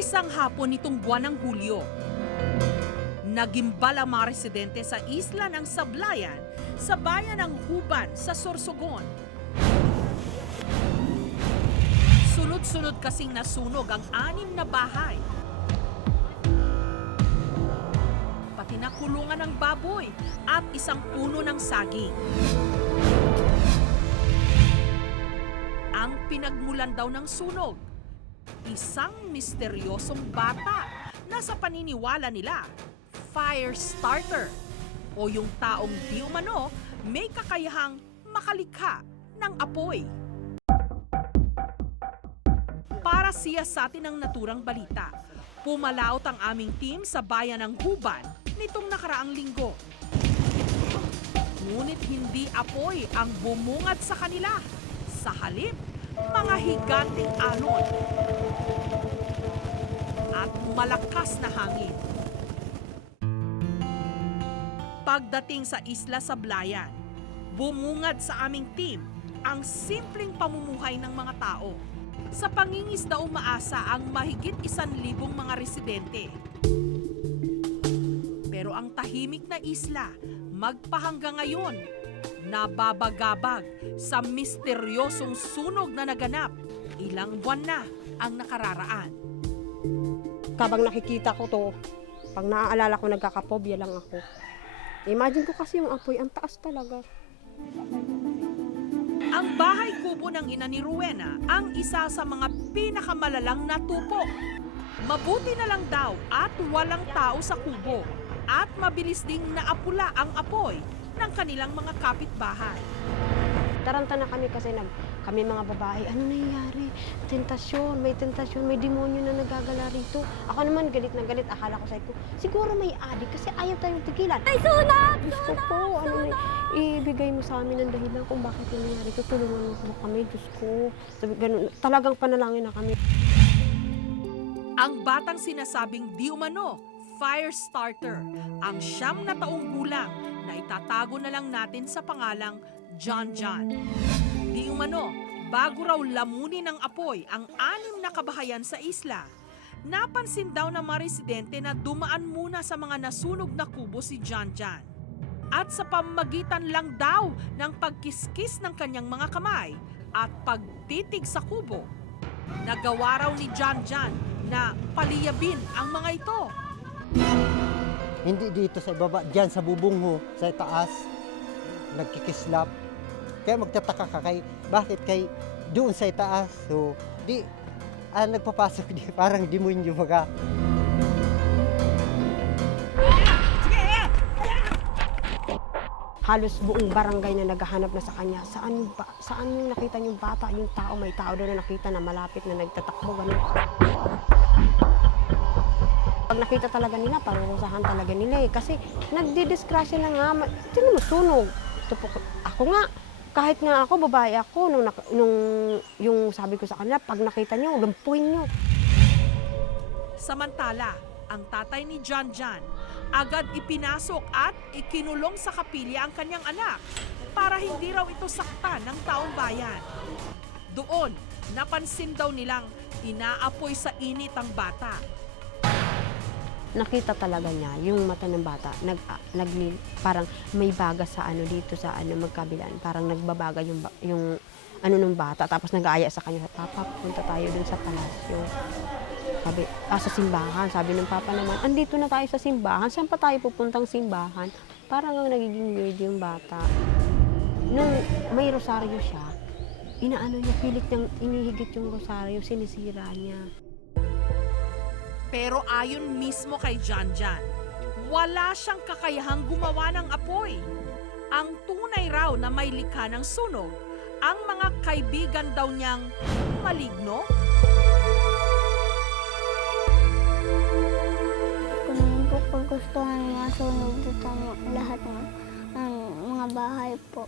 Isang hapon nitong buwan ng Hulyo, nagimbal ang mga residente sa isla ng Sablayan sa bayan ng Huban sa Sorsogon. Sunod-sunod kasing nasunog ang anim na bahay. Pati na kulungan ng baboy at isang puno ng saging. Ang pinagmulan daw ng sunog, isang misteryosong bata na sa paniniwala nila, fire starter o yung taong di umano may kakayahang makalikha ng apoy. Para siya sa atin ang naturang balita, pumalaot ang aming team sa bayan ng Huban nitong nakaraang linggo. Ngunit hindi apoy ang bumungad sa kanila. Sa halip, mga higanting alon at malakas na hangin. Pagdating sa isla Sablayan, bumungad sa aming team ang simpleng pamumuhay ng mga tao. Sa pangingisda umaasa ang mahigit isan libong mga residente. Pero ang tahimik na isla, magpahanggang ngayon, nababagabag sa misteryosong sunog na naganap. Ilang buwan na ang nakararaan. Kabang nakikita ko to, pag naaalala ko nagkakapobia lang ako. Imagine ko kasi yung apoy, ang taas talaga. Ang bahay kubo ng ina ni Rowena ang isa sa mga pinakamalalang natupo. Mabuti na lang daw at walang tao sa kubo at mabilis ding naapula ang apoy ng kanilang mga kapitbahay. Taranta na kami kasi nag, kami mga babae, ano nangyayari? Tentasyon, may tentasyon, may demonyo na nagagala rito. Ako naman galit na galit, akala ko sa ko, siguro may adik kasi ayaw tayong tigilan. Ay, sunat! Diyos ko po, ano na, ibigay mo sa amin ang dahilan kung bakit yung nangyari ito. Tulungan mo kami, Diyos ko. Sabi, ganun, talagang panalangin na kami. Ang batang sinasabing di umano, fire starter, ang siyam na taong gulang na itatago na lang natin sa pangalang John John. Di umano, bago raw lamunin ng apoy ang anim na kabahayan sa isla, napansin daw ng mga residente na dumaan muna sa mga nasunog na kubo si John John. At sa pamagitan lang daw ng pagkiskis ng kanyang mga kamay at pagtitig sa kubo, nagawa raw ni John John na paliyabin ang mga ito. Hindi dito sa ibaba, dyan sa bubong ho, sa taas, nagkikislap. Kaya magtataka ka kay, bakit kay doon sa taas? So, di, ah, nagpapasok di, parang demonyo mga. halos buong barangay na naghahanap na sa kanya. Saan ba, saan yung nakita yung bata, yung tao, may tao doon na nakita na malapit na nagtatakbo, ganun. Pag nakita talaga nila, parurusahan talaga nila eh. Kasi nagdidiskrasya na nga, tinan mo, sunog. Po, ako nga, kahit nga ako, babae ako, nung, nung yung sabi ko sa kanila, pag nakita nyo, lumpuin nyo. Samantala, ang tatay ni John John agad ipinasok at ikinulong sa kapilya ang kanyang anak para hindi raw ito saktan ng taong bayan. Doon, napansin daw nilang inaapoy sa init ang bata. Nakita talaga niya yung mata ng bata nag ah, nagli, parang may baga sa ano dito sa ano magkabilaan. Parang nagbabaga yung yung ano ng bata tapos nag-aaya sa kanya papa punta tayo dun sa palasyo. Sabi ah, sa simbahan. Sabi ng papa naman andito na tayo sa simbahan saan pa tayo pupuntang simbahan? Parang ang nagiging weird yung bata. Nung may rosaryo siya inaano niya pilit niyang inihigit yung rosaryo sinisira niya Pero ayon mismo kay John John, wala siyang kakayahang gumawa ng apoy. Ang tunay raw na may likha ng sunog, ang mga kaibigan daw niyang maligno Kung naman po pag gusto ng mga sunog tama, lahat ng, ng mga bahay po.